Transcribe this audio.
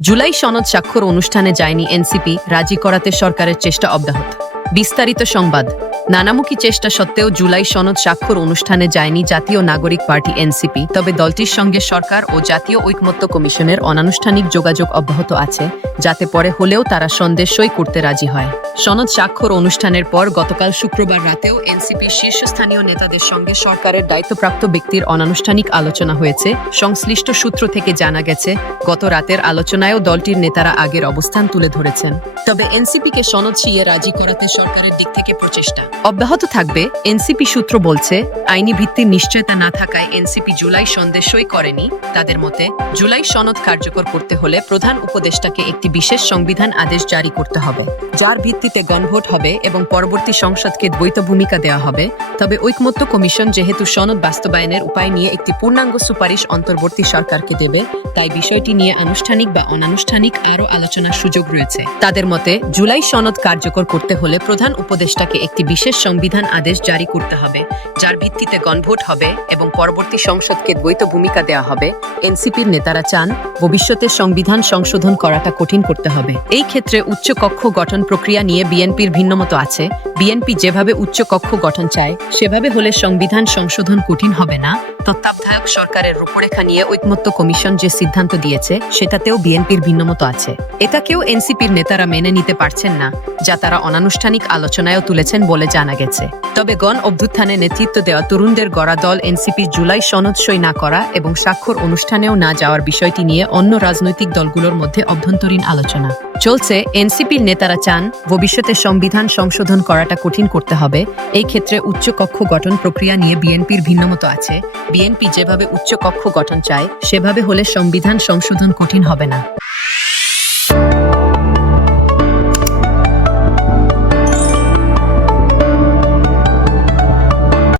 জুলাই সনদ স্বাক্ষর অনুষ্ঠানে যায়নি এনসিপি রাজি করাতে সরকারের চেষ্টা অব্যাহত। বিস্তারিত সংবাদ। নানামুখী চেষ্টা সত্ত্বেও জুলাই সনদ স্বাক্ষর অনুষ্ঠানে যায়নি জাতীয় নাগরিক পার্টি এনসিপি। তবে দলটির সঙ্গে সরকার ও জাতীয় ঐকমত্য কমিশনের অনানুষ্ঠানিক যোগাযোগ অব্যাহত আছে, যাতে পরে হলেও তারা সন্দেশ সই করতে রাজি হয়। সনদ স্বাক্ষর অনুষ্ঠানের পর গতকাল শুক্রবার রাতেও এনসিপির শীর্ষস্থানীয় নেতাদের সঙ্গে সরকারের দায়িত্বপ্রাপ্ত ব্যক্তির অনানুষ্ঠানিক আলোচনা হয়েছে। সংশ্লিষ্ট সূত্র থেকে জানা গেছে, গত রাতের আলোচনায়ও দলটির নেতারা আগের অবস্থান তুলে ধরেছেন। তবে এনসিপিকে সনদ ছিয়ে রাজি করাতে সরকারের দিক থেকে প্রচেষ্টা। অব্যাহত থাকবে এনসিপি সূত্র বলছে, আইনি ভিত্তির নিশ্চয়তা না থাকায় এনসিপি জুলাই সন্দেশ সই করেনি। তাদের মতে, জুলাই সনদ কার্যকর করতে হলে প্রধান উপদেষ্টাকে একটি বিশেষ সংবিধান আদেশ জারি করতে হবে। যার ভিত্তিতে গণভোট হবে এবং পরবর্তী সংসদকে দ্বৈত ভূমিকা দেওয়া হবে, তবে ঐকমত্য কমিশন যেহেতু সনদ বাস্তবায়নের উপায় নিয়ে একটি পূর্ণাঙ্গ সুপারিশ অন্তর্বর্তী সরকারকে দেবে, তাই বিষয়টি নিয়ে আনুষ্ঠানিক বা অনানুষ্ঠানিক আরও আলোচনার সুযোগ রয়েছে। তাদের মতে, জুলাই সনদ কার্যকর করতে হলে প্রধান উপদেষ্টাকে একটি বিশেষ সংবিধান আদেশ জারি করতে হবে, যার ভিত্তিতে গণভোট হবে এবং পরবর্তী সংসদকে দ্বৈত ভূমিকা দেওয়া হবে। এনসিপির নেতারা চান ভবিষ্যতে সংবিধান সংশোধন করাটা কঠিন করতে হবে। এই ক্ষেত্রে উচ্চ কক্ষ গঠন প্রক্রিয়া নিয়ে বিএনপির ভিন্নমত আছে। বিএনপি যেভাবে উচ্চ কক্ষ গঠন চায়, সেভাবে হলে সংবিধান সংশোধন কঠিন হবে না। তত্ত্বাবধায়ক সরকারের রূপরেখা নিয়ে ঐকমত্য কমিশন যে সিদ্ধান্ত দিয়েছে, সেটাতেও বিএনপির ভিন্নমত আছে। এটাকেও এনসিপির নেতারা মেনে নিতে পারছেন না, যা তারা অনানুষ্ঠানিক আলোচনায়ও তুলেছেন বলে জানা গেছে। তবে গণ অভ্যুত্থানে নেতৃত্ব দেওয়া তরুণদের গড়া দল এনসিপির জুলাই সনদ সই না করা এবং স্বাক্ষর অনুষ্ঠানেও না যাওয়ার বিষয়টি নিয়ে অন্য রাজনৈতিক দলগুলোর মধ্যে অভ্যন্তরীণ আলোচনা। চলছে এনসিপির নেতারা চান ভবিষ্যতে সংবিধান সংশোধন করাটা কঠিন করতে হবে। এই ক্ষেত্রে উচ্চ কক্ষ গঠন প্রক্রিয়া নিয়ে বিএনপির ভিন্নমত আছে। বিএনপি যেভাবে উচ্চ কক্ষ গঠন চায়, সেভাবে হলে সংবিধান সংশোধন কঠিন হবে না।